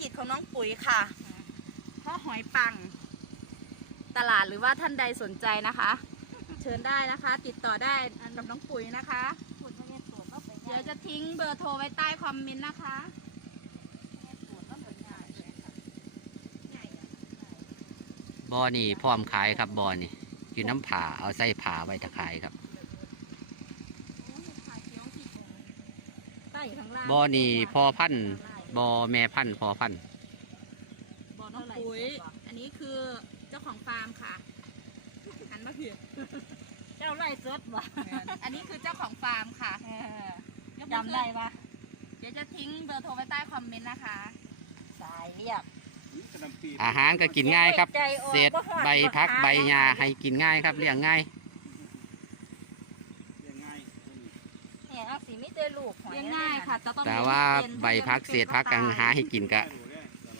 กิจของน้องปุ๋ยค่ะเพราะหอยปัง ตลาดหรือว่าท่านใดสนใจนะคะ เชิญได้นะคะ ติดต่อได้กับน้องปุ๋ยนะคะคุณไม่ได้ตัวเข้าไปเดี๋ยวจะทิ้งเบอร์โทรไว้ใต้คอมเมนต์นะคะตัวก็เหมือนง่ายเลยค่ะง่ายอะบอนี่พร้อมขายครับบอนี่อยู่น้ำผ่าเอาใส่ผ่าไว้ตะขายครับใต้อยู่ข้างล่างบอนี่พอพันธุ์ บอแม่พันธุ์พอพันธุ์บอน้องปุ๋ย อันนี้คือเจ้าของฟาร์มค่ะหันมาเหือเจ้าไร่สดบ่อันนี้คือเจ้าของฟาร์มค่ะเออจำได้ปะเดี๋ยวจะทิ้งเบอร์โทรไว้ใต้คอมเมนต์นะคะ สายเรียบ อาหารก็กินง่ายครับ เศษใบพักใบหญ้าให้กินง่ายครับเลี้ยงง่าย เนี่ยเอาสีมิเตอลูกหอเลี้ยงง่ายค่ะจะต้องแต่ว่าเลี้ยงใบพักเศษพักกังหาให้กินก็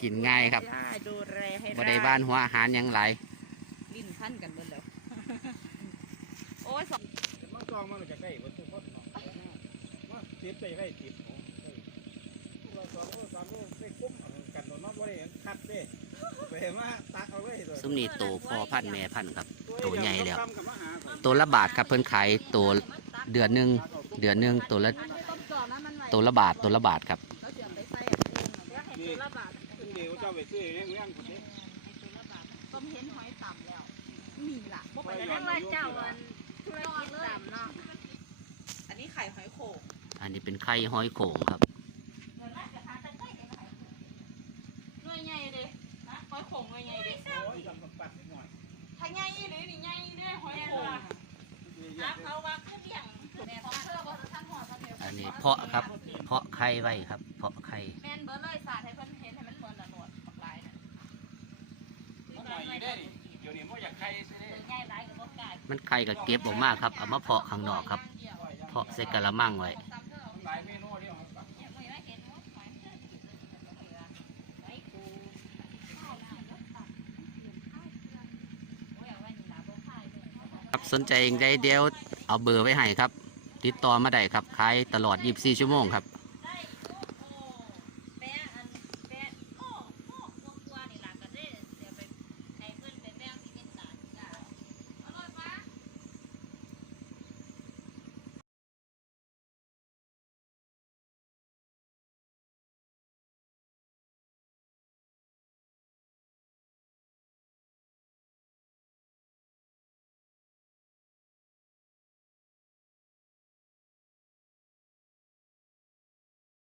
กินง่ายครับใช่ดูแลให้บ่ได้บ้านหัวอาหารหยังไหลายลิ้นขั้นกันเบิดเลยโอ้ยสองมันจองมันจะได้วัตถุพจน์เนาะว่าติดไปได้ติดเนาะเออเราสองโลสามโลได้กุ้มเอากันเนาะบ่ได้คัดเด้ไปเห็นว่าตักเอาไว้เลยซุ้มนี่โตพอพันธุ์แม่พันธุ์ครับตัวใหญ่แล้วทำกับมาหาก่อนตัวละบาทครับเพิ่นขายตัวเดือนหนึ่ง เดือนหนึ่งตัวละอันนี้ต้มจอมแล้วมันไหวตัวละบาทตัวละบาทครับเขาเสียบไปใส่อันนี้เดี๋ยวให้ตัวละบาทเดี๋ยวเจ้าไปซื้อเลี้ยงเลี้ยงคนนี้ตัวละบาทต้มเห็นหอยต่ำแล้วมีล่ะบ่ไปแต่ได้นั่นว่าเจ้ามันธุรกิจต่ำเนาะอันนี้ไข่หอยโขงอันนี้เป็นไข่ห้อยโขงครับ หน่วยใหญ่เด้นะหอยโขงหน่วยใหญ่เด้โอ้ยจำกับปัดนิดหน่อยถ้าใหญ่เลยนี่ใหญ่เด้หอยโขงนะเขาว่าคือเลี้ยงแม่ข องเธอบ่ทันหอดซะเดียวอันนี้เพาะครับ เพาะไข่ไว้ครับ เพาะไข่แม่นเบิดเลยสาดให้เพิ่นเห็นให้มันเหมือนละหนวดปักลายน่ะเดี๋ยวนี้มันอยากใครซื้อง่ายหลายกับบ่กล้ามันไข่ก็เก็บออกมาครับ เอามาเพาะข้างนอกครับ เพาะใส่กะละมังไว้หลายเมนูที่เอาปักเนี่ยมื้อนี้เห็นว่าหอยเชอร์สิไว้กูข้าวหน้าแล้วตัดเตรียมข้าวเกลือโอ้ยเอาไว้นี่ล่ะบ่ขายเลยครับสนใจเองได้เดียวเอาเบอร์ไว้ให้ครับ ติดต่อมาได้ครับขายตลอด 24 ชั่วโมงครับ